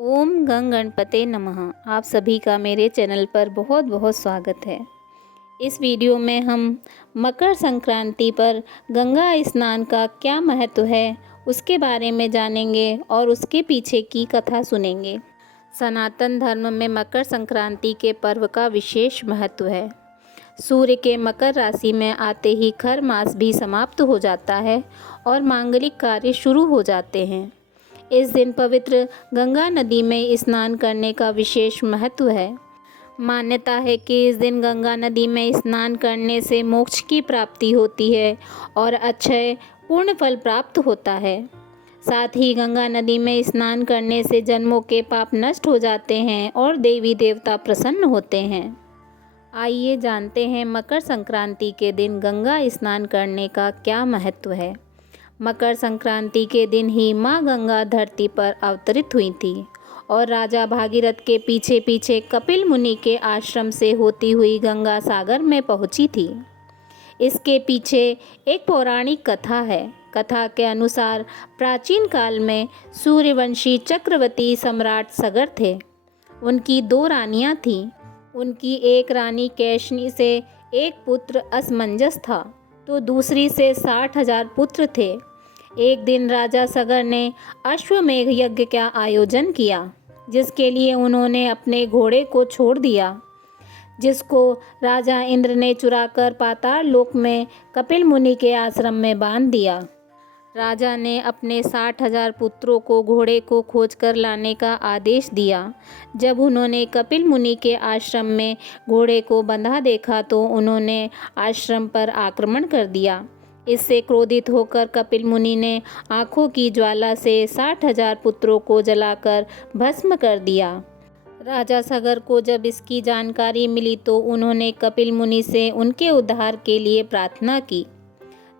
ओम गंग गणपते नमः। आप सभी का मेरे चैनल पर बहुत बहुत स्वागत है। इस वीडियो में हम मकर संक्रांति पर गंगा स्नान का क्या महत्व है उसके बारे में जानेंगे और उसके पीछे की कथा सुनेंगे। सनातन धर्म में मकर संक्रांति के पर्व का विशेष महत्व है। सूर्य के मकर राशि में आते ही खर मास भी समाप्त हो जाता है और मांगलिक कार्य शुरू हो जाते हैं। इस दिन पवित्र गंगा नदी में स्नान करने का विशेष महत्व है। मान्यता है कि इस दिन गंगा नदी में स्नान करने से मोक्ष की प्राप्ति होती है और अक्षय पूर्ण फल प्राप्त होता है। साथ ही गंगा नदी में स्नान करने से जन्मों के पाप नष्ट हो जाते हैं और देवी देवता प्रसन्न होते हैं। आइए जानते हैं मकर संक्रांति के दिन गंगा स्नान करने का क्या महत्व है। मकर संक्रांति के दिन ही माँ गंगा धरती पर अवतरित हुई थी और राजा भागीरथ के पीछे पीछे कपिल मुनि के आश्रम से होती हुई गंगा सागर में पहुँची थी। इसके पीछे एक पौराणिक कथा है। कथा के अनुसार प्राचीन काल में सूर्यवंशी चक्रवर्ती सम्राट सगर थे। उनकी 2 रानियां थीं। उनकी एक रानी कैशनी से एक पुत्र असमंजस था तो दूसरी से 60,000 पुत्र थे। एक दिन राजा सगर ने अश्वमेघ यज्ञ का आयोजन किया, जिसके लिए उन्होंने अपने घोड़े को छोड़ दिया, जिसको राजा इंद्र ने चुराकर पाताल लोक में कपिल मुनि के आश्रम में बांध दिया। राजा ने अपने 60,000 पुत्रों को घोड़े को खोजकर लाने का आदेश दिया। जब उन्होंने कपिल मुनि के आश्रम में घोड़े को बंधा देखा तो उन्होंने आश्रम पर आक्रमण कर दिया। इससे क्रोधित होकर कपिल मुनि ने आँखों की ज्वाला से 60,000 पुत्रों को जलाकर भस्म कर दिया। राजा सगर को जब इसकी जानकारी मिली तो उन्होंने कपिल मुनि से उनके उद्धार के लिए प्रार्थना की।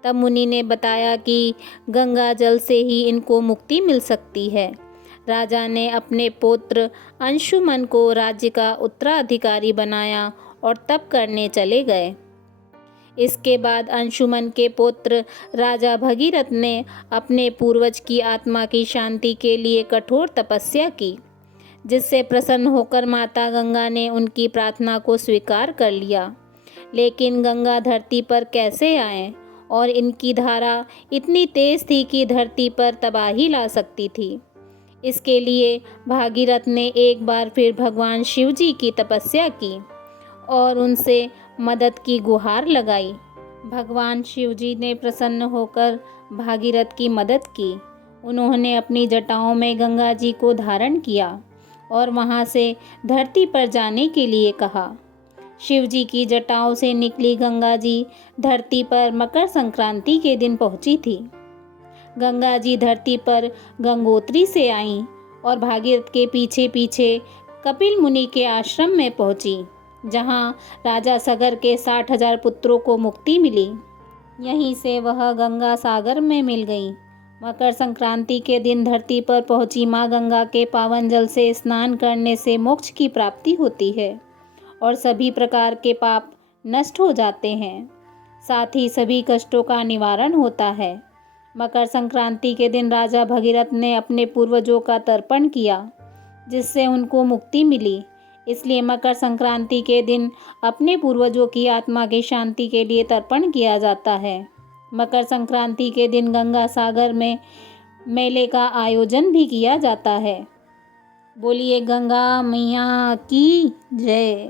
तब मुनि ने बताया कि गंगा जल से ही इनको मुक्ति मिल सकती है। राजा ने अपने पुत्र अंशुमन को राज्य का उत्तराधिकारी बनाया और तप करने चले गए। इसके बाद अंशुमन के पुत्र राजा भगीरथ ने अपने पूर्वज की आत्मा की शांति के लिए कठोर तपस्या की, जिससे प्रसन्न होकर माता गंगा ने उनकी प्रार्थना को स्वीकार कर लिया। लेकिन गंगा धरती पर कैसे आए और इनकी धारा इतनी तेज थी कि धरती पर तबाही ला सकती थी। इसके लिए भागीरथ ने एक बार फिर भगवान शिव जी की तपस्या की और उनसे मदद की गुहार लगाई। भगवान शिव जी ने प्रसन्न होकर भागीरथ की मदद की। उन्होंने अपनी जटाओं में गंगा जी को धारण किया और वहां से धरती पर जाने के लिए कहा। शिव जी की जटाओं से निकली गंगा जी धरती पर मकर संक्रांति के दिन पहुंची थी। गंगा जी धरती पर गंगोत्री से आईं और भागीरथ के पीछे पीछे कपिल मुनि के आश्रम में पहुंची, जहां राजा सगर के 60,000 पुत्रों को मुक्ति मिली। यहीं से वह गंगा सागर में मिल गई। मकर संक्रांति के दिन धरती पर पहुंची माँ गंगा के पावन जल से स्नान करने से मोक्ष की प्राप्ति होती है और सभी प्रकार के पाप नष्ट हो जाते हैं। साथ ही सभी कष्टों का निवारण होता है। मकर संक्रांति के दिन राजा भगीरथ ने अपने पूर्वजों का तर्पण किया, जिससे उनको मुक्ति मिली। इसलिए मकर संक्रांति के दिन अपने पूर्वजों की आत्मा की शांति के लिए तर्पण किया जाता है। मकर संक्रांति के दिन गंगा सागर में मेले का आयोजन भी किया जाता है। बोलिए गंगा मैया की जय।